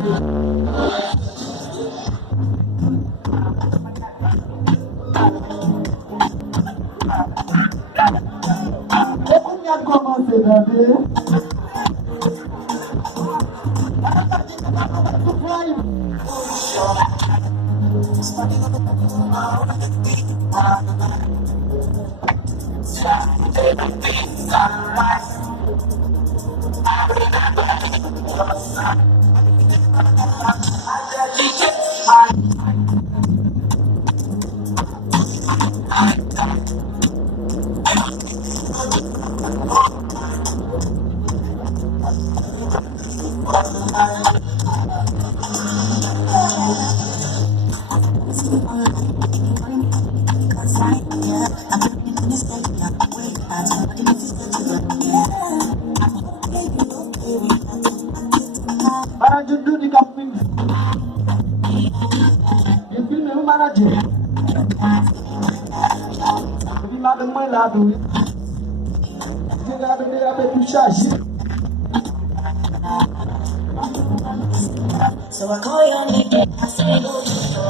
On a commencé d'aller. Manager do di camping. Yung film yung manager. Hindi madang may lado. Hindi lado nila may pushage. So I call your name, I say go to the door.